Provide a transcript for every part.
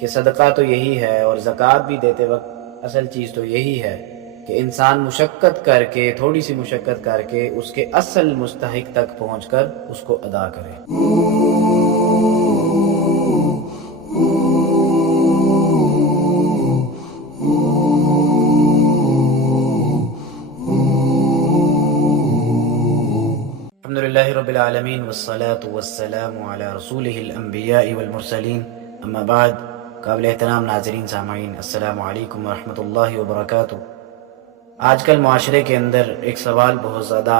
کہ صدقہ تو یہی ہے اور زکوٰۃ بھی دیتے وقت اصل چیز تو یہی ہے کہ انسان مشقت کر کے، تھوڑی سی مشقت کر کے اس کے اصل مستحق تک پہنچ کر اس کو ادا کرے۔ الحمدللہ رب العالمین والصلاة والسلام علی رسولہ الانبیاء والمرسلین، اما بعد۔ قابل احترام ناظرین سامعین، السلام علیکم ورحمۃ اللہ وبرکاتہ۔ آج کل معاشرے کے اندر ایک سوال بہت زیادہ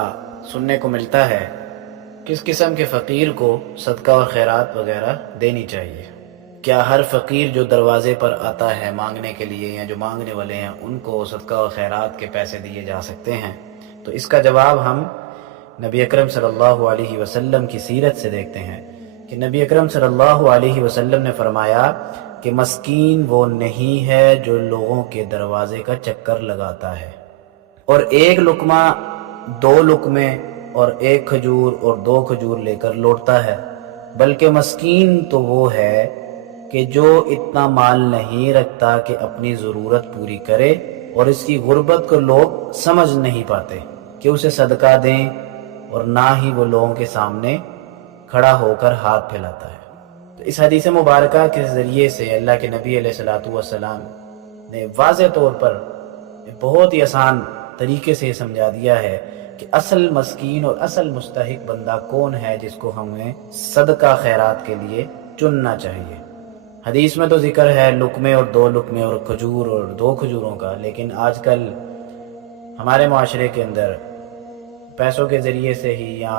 سننے کو ملتا ہے، کس قسم کے فقیر کو صدقہ اور خیرات وغیرہ دینی چاہیے؟ کیا ہر فقیر جو دروازے پر آتا ہے مانگنے کے لیے یا جو مانگنے والے ہیں ان کو صدقہ اور خیرات کے پیسے دیے جا سکتے ہیں؟ تو اس کا جواب ہم نبی اکرم صلی اللہ علیہ وسلم کی سیرت سے دیکھتے ہیں کہ نبی اکرم صلی اللہ علیہ وسلم نے فرمایا کہ مسکین وہ نہیں ہے جو لوگوں کے دروازے کا چکر لگاتا ہے اور ایک لقمہ، دو لقمے اور ایک کھجور اور دو کھجور لے کر لوٹتا ہے، بلکہ مسکین تو وہ ہے کہ جو اتنا مال نہیں رکھتا کہ اپنی ضرورت پوری کرے، اور اس کی غربت کو لوگ سمجھ نہیں پاتے کہ اسے صدقہ دیں، اور نہ ہی وہ لوگوں کے سامنے کھڑا ہو کر ہاتھ پھیلاتا ہے۔ تو اس حدیث مبارکہ کے ذریعے سے اللہ کے نبی علیہ الصلوۃ والسلام نے واضح طور پر بہت ہی آسان طریقے سے یہ سمجھا دیا ہے کہ اصل مسکین اور اصل مستحق بندہ کون ہے جس کو ہمیں صدقہ خیرات کے لیے چننا چاہیے۔ حدیث میں تو ذکر ہے لقمے اور دو لقمے اور کھجور اور دو کھجوروں کا، لیکن آج کل ہمارے معاشرے کے اندر پیسوں کے ذریعے سے ہی یا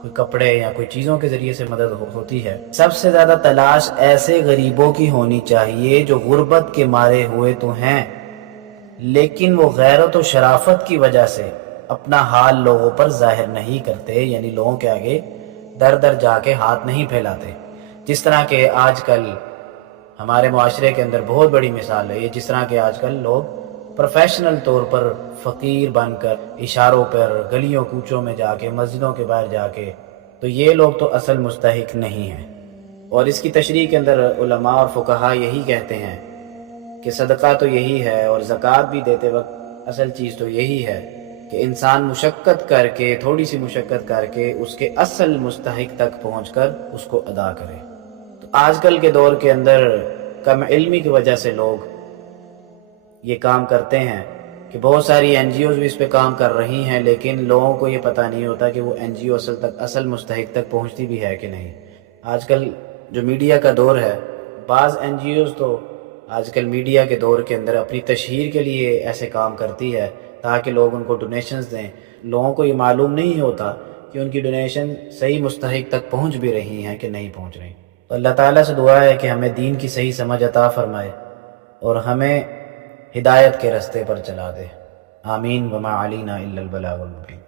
کوئی کپڑے یا کوئی چیزوں کے ذریعے سے مدد ہوتی ہے۔ سب سے زیادہ تلاش ایسے غریبوں کی ہونی چاہیے جو غربت کے مارے ہوئے تو ہیں، لیکن وہ غیرت و شرافت کی وجہ سے اپنا حال لوگوں پر ظاہر نہیں کرتے، یعنی لوگوں کے آگے در در جا کے ہاتھ نہیں پھیلاتے۔ جس طرح کہ آج کل ہمارے معاشرے کے اندر بہت بڑی مثال ہے یہ، جس طرح کہ آج کل لوگ پروفیشنل طور پر فقیر بن کر اشاروں پر گلیوں کوچوں میں جا کے، مسجدوں کے باہر جا کے، تو یہ لوگ تو اصل مستحق نہیں ہیں۔ اور اس کی تشریح کے اندر علماء اور فقہا یہی کہتے ہیں کہ صدقہ تو یہی ہے اور زکوٰۃ بھی دیتے وقت اصل چیز تو یہی ہے کہ انسان مشقت کر کے، تھوڑی سی مشقت کر کے اس کے اصل مستحق تک پہنچ کر اس کو ادا کرے۔ تو آج کل کے دور کے اندر کم علمی کی وجہ سے لوگ یہ کام کرتے ہیں کہ بہت ساری این جی اوز بھی اس پہ کام کر رہی ہیں، لیکن لوگوں کو یہ پتہ نہیں ہوتا کہ وہ این جی او اصل مستحق تک پہنچتی بھی ہے کہ نہیں۔ آج کل جو میڈیا کا دور ہے، بعض این جی اوز تو آج کل میڈیا کے دور کے اندر اپنی تشہیر کے لیے ایسے کام کرتی ہے تاکہ لوگ ان کو ڈونیشنز دیں۔ لوگوں کو یہ معلوم نہیں ہوتا کہ ان کی ڈونیشن صحیح مستحق تک پہنچ بھی رہی ہیں کہ نہیں پہنچ رہی۔ تو اللہ تعالیٰ سے دعا ہے کہ ہمیں دین کی صحیح سمجھ عطا فرمائے اور ہمیں ہدایت کے رستے پر چلا دے۔ آمین۔ وما علینا الا البلاغ المبین۔